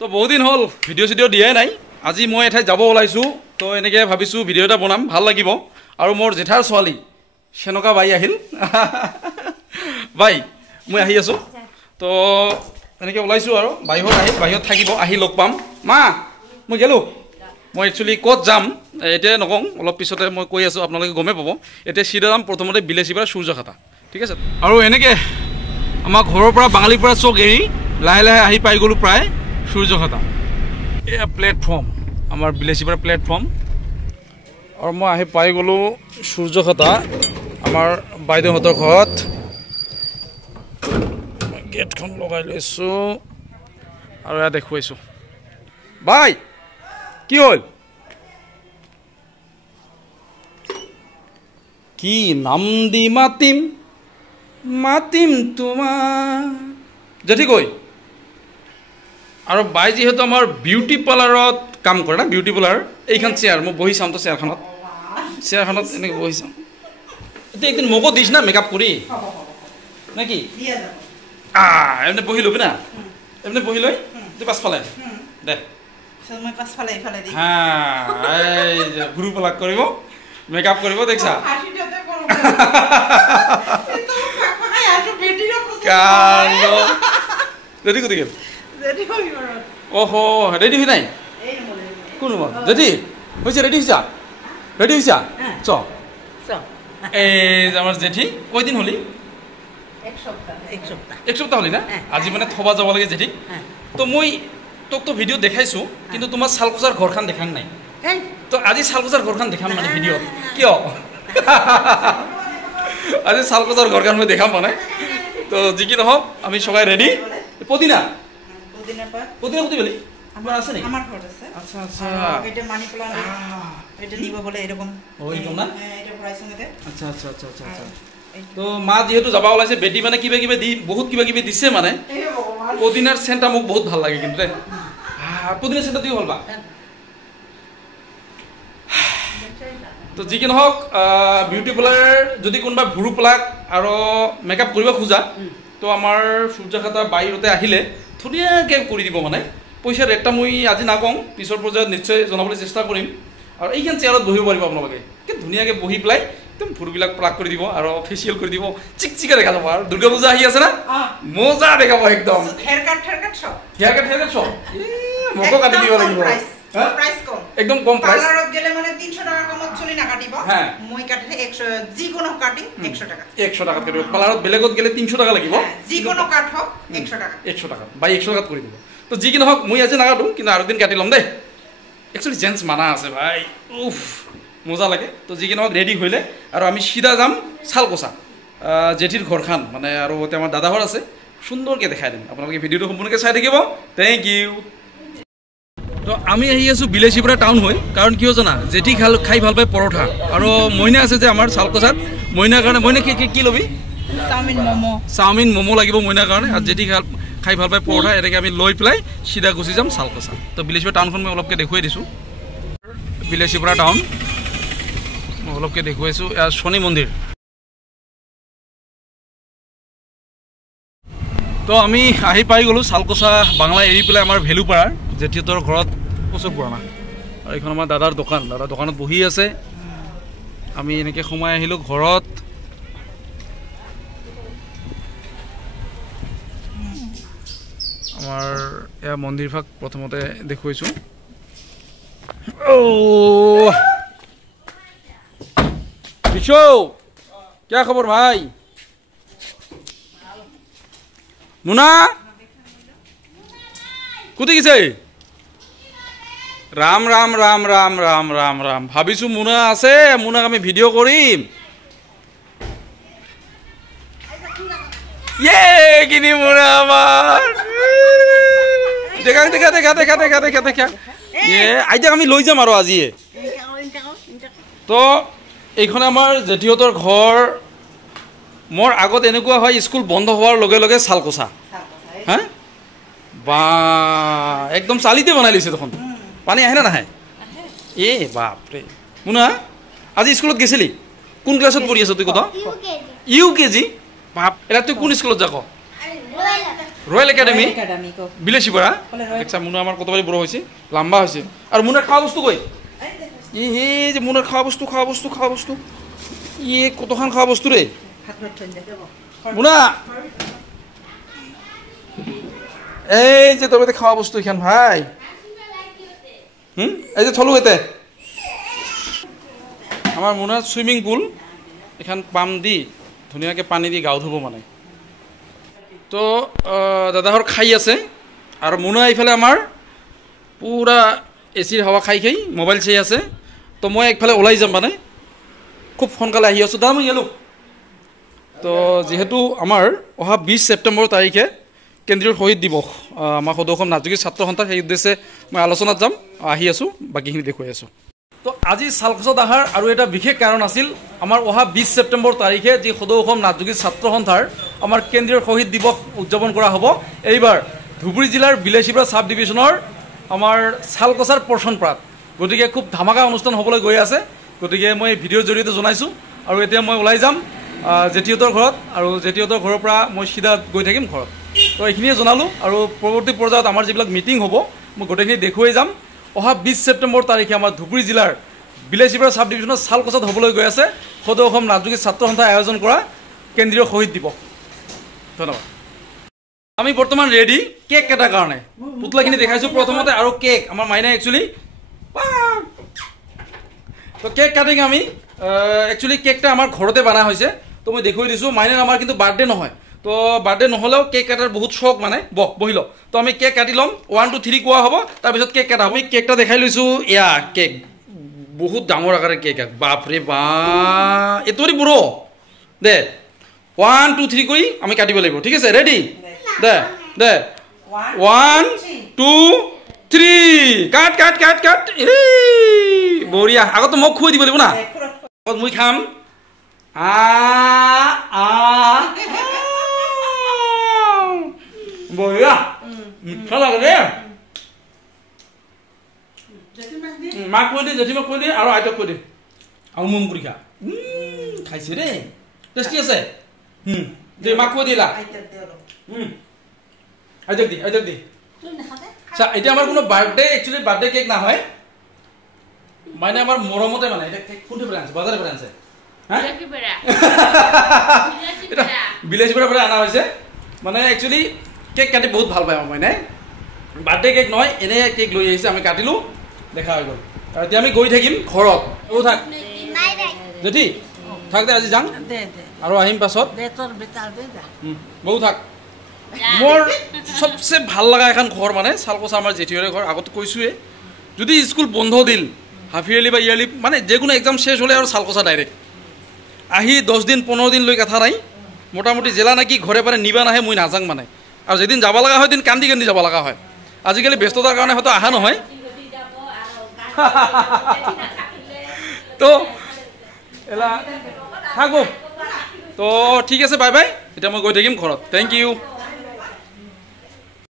তো বহুত দিন হ'ল ভিডিঅ' চিডিঅ' দিয়াই নাই। আজি মই এঠাইত যাব ওলাইছোঁ, তো এনেকৈ ভাবিছোঁ ভিডিঅ' এটা বনাম, ভাল লাগিব। আৰু মোৰ জেঠাৰ ছোৱালী সেনেকুৱা বাই আহিল। বাই মই আহি আছোঁ, তো এনেকৈ ওলাইছোঁ আৰু বাহিৰত আহিল, বাহিৰত থাকিব, আহি লগ পাম। মা মই গ'লোঁ, মই একচুৱেলি ক'ত যাম এতিয়া নকওঁ, অলপ পিছতে মই কৈ আছোঁ, আপোনালোকে গমেই পাব। এতিয়া চিধা যাম প্ৰথমতে বিলেচিপাৰা সূৰ্যখাতা, ঠিক আছে। আৰু এনেকৈ আমাৰ ঘৰৰ পৰা বাঙালীৰ পৰা চক এৰি লাহে লাহে আহি পাই গ'লোঁ প্ৰায় সূৰ্যখাতা। এয়া প্লেটফৰ্ম, আমাৰ বিলেচিপাৰা প্লেটফৰ্ম। আৰু মই আহি পাই গ'লোঁ সূৰ্যখাতা, আমাৰ বাইদেউহঁতৰ ঘৰত। গেটখন লগাই লৈছোঁ আৰু এয়া দেখুৱাইছোঁ। বাই কি হ'ল? কি নাম দি মাতিম মাতিম তোমাৰ জেঠি কৈ। আৰু বাই যিহেতু আমাৰ বিউটি পাৰ্লাৰত কাম কৰে না, বিউটি পাৰ্লাৰ। এইখন চেয়াৰ মই বহি চাম, তো চেয়াৰখনত এনেকৈ বহি চাম। এতিয়া একদিন মোকো দিছ না মেকআপ কৰি নে কি? এনে বহি ল'বি না, এনে বহি লৈ তুই পাছফালে দে। হা ঘূৰি পলাক কৰিব, মেকআপ কৰিব, দেখিছা? ৰেডি কৰি গ'ল। অহ ৰেডি হৈ নাই কোন ৰুমত? জেঠি হৈছে, ৰেডি হৈছা? ৰেডি হৈছা? চ এই আমাৰ জেঠি কেইদিন হ'লি? এক সপ্তাহ হ'লি না? আজি মানে থবা যাব লাগে জেঠি। তো মই তোকতো ভিডিঅ'ত দেখাইছোঁ, কিন্তু তোমাৰ শালকোচাৰ ঘৰখন দেখাং নাই। তো আজি শালকোচাৰ ঘৰখন দেখাম মানে ভিডিঅ'ত। কিয়? আজি শালকোচাৰ ঘৰখন মই দেখাম মানে। তো যি কি নহওক আমি সবাই ৰেডি। পদিনা পদিনা কুটি বলি আমার আছে নি? আমার ঘর আছে। আচ্ছা আচ্ছা, এটা মানি প্লান্ট, এটা নিব বলে এরকম। ওই কোন না? এটা প্রাইস মতে। আচ্ছা আচ্ছা আচ্ছা আচ্ছা। তো মা যেহেতু যাবা ওলাইছে, বেটি মানে কিবা কিবা দি, বহুত কিবা কিবি দিছে মানে। পদিনাৰ সেন্টটা মোক বহুত ভাল লাগে কিন্তু দে। পদিনাৰ সেন্টটা দিও ভালবা। তো যি কি নহওক বিউটি পাৰ্লাৰ যদি কোনোবা ভুৰু প্লাক আৰু মেকআপ কৰিব খোজা, তো আমাৰ সূৰ্যখাতা বাহিৰতে আহিলে ধুনীয়াকৈ কৰি দিব মানে। পইচাৰ ৰেটটা মই আজি নাকওঁ, পিছৰ পৰ্যায়ত নিশ্চয় জনাবলৈ চেষ্টা কৰিম। আৰু এইখন চেয়াৰত বহিব পাৰিব আপোনালোকে, ধুনীয়াকৈ বহি পেলাই একদম ভুৰবিলাক প্লাক কৰি দিব আৰু ফেচিয়েল কৰি দিব, চিকচিকা দেখা যাব। আৰু দুৰ্গা পূজা আহি আছে না, মজা দেখাব একদম। হেয়াৰ কাট চব মোকো কাটি দিব লাগিব। একদম কম প্ৰাইস, পাৰ্লাৰত গেলে মানে 300 টাকা কমত চলি না কাটিব। মই কাটিলে 100, যিকোনো কাটিং 100 টাকা। 100 টাকাত কাটিব। পাৰ্লাৰত বেলেগত গেলে 300 টাকা লাগিব, যিকোনো কাট হক 100 টাকা। 100 টাকা বাই 100 টাকাত কৰি দিব। তো যি কি নহওক মই আজি নাকাটো, কিন্তু আৰু দিন কাটি ল'ম দেই। একচুৱেলি জেন্টছ মানা আছে ভাই, উফ মজা লাগে। তো যি কি নহওক ৰেডি হ'লে আৰু আমি সিধা যাম শালকোচা, জেঠিৰ ঘৰখন মানে। আৰু আমাৰ দাদা ঘৰ আছে, সুন্দৰকৈ দেখাই দিম। আপোনালোকে ভিডিঅ'টো সম্পূৰ্ণকৈ চাই থাকিব। Thank you. তো আমি আহি আছোঁ বিলেচিপাৰা টাউন হৈ, কাৰণ কিয় জানা, জেঠি খাই ভাল পায় পৰঠা। আৰু মইনা আছে যে আমাৰ শালকোচাত, মইনাৰ কাৰণে মইনা কি ল'বি? চাওমিন ম'ম' লাগিব মইনাৰ কাৰণে। আৰু জেঠি খাই ভাল পায় পৰঠা। এনেকৈ আমি লৈ পেলাই চিধা গুচি যাম শালকোচা। তো বিলেচিপাৰা টাউনখন মই অলপকৈ দেখুৱাই দিছোঁ। বিলেচিপাৰা টাউন মই অলপকৈ দেখুৱাইছোঁ। এয়া শনি মন্দিৰ। তো আমি আহি পাই গ'লোঁ শালকোচা বাংলা এৰি পেলাই আমাৰ ভেলুপাৰাৰ জেঠিহঁতৰ ঘৰত কচু পুৰণা। আৰু এইখন আমাৰ দাদাৰ দোকান, দাদা দোকানত বহি আছে। আমি এনেকৈ সোমাই আহিলোঁ ঘৰত। আমাৰ এয়া মন্দিৰ ভাগ প্ৰথমতে দেখুৱাইছোঁ। क्या खबर भाई? मुना कुठे गेছে? राम राम राम राम राम राम राम। ভাবিছো মুনা আছে, মুনাক আমি ভিডিঅ' কৰিম। ইয়ে কিনি মুনা আমার দেখা দেখা দেখা দেখা দেখা দেখা দেখা ইয়ে আইজা আমি লৈ যাম আৰু আজি। তো এইখন আমাৰ জেঠিহঁতৰ ঘৰ। মোৰ আগত এনেকুৱা হয়, স্কুল বন্ধ হোৱাৰ লগে লগে শালকোচা। হা বা একদম চালিতে বনাই লৈছে দেখোন। পানী আহে না নাহে? এ বাপৰে। মুনা আজি স্কুলত গেছিলি? কোন ক্লাছত পঢ়ি আছ তুই? কত? U KG. বাপ, এৰা তুই কোন স্কুলত যাক? রয়্যাল একাডেমি বিলাসীপাড়া আচ্ছা মুনা আমার কতবারই বড় হয়েছে লম্বা হয়েছে আর মুনার খাওয়া বস্তু কই হে যে মুনার খাওয়া বস্তু ইয়ে কতখান খাওয়া বস্তু রে মুনা এই যে তোর খাওয়া বস্তু এখান ভাই এই যে থলু এতে আমার মুনার সুইমিং পুল এখান পাম দি ধুনীয়াকৈ পানী দি গাও ধুব মানে তো দাদাহৰ খাই আছে আৰু মুনা এইফালে আমাৰ পুৰা এচিৰ হাৱা খাই মোবাইল চাই আছে তো মই একফালে ওলাই যাম মানে খুব সোনকালে আহি আছোঁ দাদা মই গেলোঁ তো যিহেতু আমাৰ অহা 20 ছেপ্টেম্বৰ তাৰিখে কেন্দ্ৰীয় শহীদ দিৱস আমাৰ সদৌ অসম নাজুকী ছাত্ৰ সন্থাৰ সেই উদ্দেশ্যে মই আলোচনাত যাম আহি আছোঁ বাকীখিনি দেখুৱাই আছোঁ তো আজি চালখোছত অহাৰ আৰু এটা বিশেষ কাৰণ আছিল আমাৰ অহা 20 ছেপ্টেম্বৰ তাৰিখে যি সদৌ অসম নাজুকী ছাত্ৰ সন্থাৰ আমাৰ কেন্দ্ৰীয় শহীদ দিৱস উদযাপন কৰা হ'ব এইবাৰ ধুবুৰী জিলাৰ বিলাসীপাৰা সাব ডিভিজনৰ আমাৰ চালকচাৰ পৰ্চনপাৰাত গতিকে খুব ধামাকা অনুষ্ঠান হ'বলৈ গৈ আছে গতিকে মই ভিডিঅ'ৰ জৰিয়তে জনাইছোঁ আৰু এতিয়া মই ওলাই যাম জেঠিহঁতৰ ঘৰত আৰু জেঠিহঁতৰ ঘৰৰ পৰা মই সিধা গৈ থাকিম ঘৰত তো এইখিনিয়ে জনালোঁ আৰু পৰৱৰ্তী পৰ্যায়ত আমাৰ যিবিলাক মিটিং হ'ব মই গোটেইখিনি দেখুৱাই যাম অহা 20 ছেপ্টেম্বৰ তাৰিখে আমাৰ ধুবুৰী জিলাৰ বিলাসীপাৰা সাব ডিভিজনৰ চালকচাত হ'বলৈ গৈ আছে সদৌ অসম নাজুকী ছাত্ৰ সন্থাই আয়োজন কৰা কেন্দ্ৰীয় শহীদ দিৱস ধন্যবাদ আমি বৰ্তমান ৰেডি কেক কেটাৰ কাৰণে পুতলাখিনি দেখাইছোঁ প্ৰথমতে আৰু কেক আমাৰ মাইনা একচুৱেলি তো কেক কাটিং আমি একচুৱেলি কেকটা আমাৰ ঘৰতে বনা হৈছে তো মই দেখুৱাই দিছোঁ মাইনাৰ আমাৰ কিন্তু বাৰ্থডে নহয় তো বাৰ্থডে নহ'লেও কেক কাটাৰ বহুত চখ মানে বহি লওঁ তো আমি কেক কাটি ল'ম 1 2 3 কোৱা হ'ব তাৰপিছত কেক কাটা আমি কেকটা দেখাই লৈছোঁ এয়া কেক বহুত ডাঙৰ আকাৰে কেক বাপৰে বা এতৰি বুঢ়ো দে 1 2 3 কৰি আমি কাটিব লাগিব ঠিক আছে ৰেডি দে 1 2 3 কাট বঢ়িয়া আগতে মোক খুৱাই দিব লাগিব না আগত মই খাম বঢ়িয়া মিঠা লাগে দে মাক কৈ দে জেঠিমাক কৈ দে আৰু আইতাক কৈ দে আৰু মুম কৰি খা খাইছে দেই টেষ্টি আছে দে মাক কৈ দিলা আইতাক দি আচ্ছা এতিয়া আমাৰ কোনো বাৰ্থডে একচুৱেলি বাৰ্থডে কেক নহয় মানে আমাৰ মৰমতে মানে এটা কেক কোনটো ব্ৰাঞ্চ বজাৰৰ ব্ৰাঞ্চ বিলাসীপাৰা পৰা অনা হৈছে মানে একচুৱেলি কেক কাটি বহুত ভাল পায় আমাৰ মানে বাৰ্থডে কেক নহয় এনে কেক লৈ আহিছে আমি কাটিলোঁ দেখা হৈ গ'ল আৰু এতিয়া আমি গৈ থাকিম ঘৰত অ' থাক জেঠি থাক দে আজি যাম আৰু আহিম পাছত বহু থাক মোৰ সবচে ভাল লগা এখন ঘৰ মানে চালকচা আমাৰ জেঠিৰে ঘৰ আগত কৈছোঁৱে যদি স্কুল বন্ধ দিল হাফ ইয়াৰলি বা ইয়াৰলি মানে যিকোনো এক্সাম শেষ হ'লে আৰু চালকচা ডাইৰেক্ট আহি 10 দিন 15 দিন লৈ কথা নাই মোটামুটি জেলা নাকি ঘৰে পাৰে নিবা নাহে মই নাযাং মানে আৰু যেদিন যাব লগা হয় দিন কান্দি যাব লগা হয় আজিকালি ব্যস্ততাৰ কাৰণে হয়তো অহা নহয় তো এলা থাকব তো ঠিক আছে বাই বাই এতিয়া মই গৈ থাকিম ঘৰত থেংক ইউ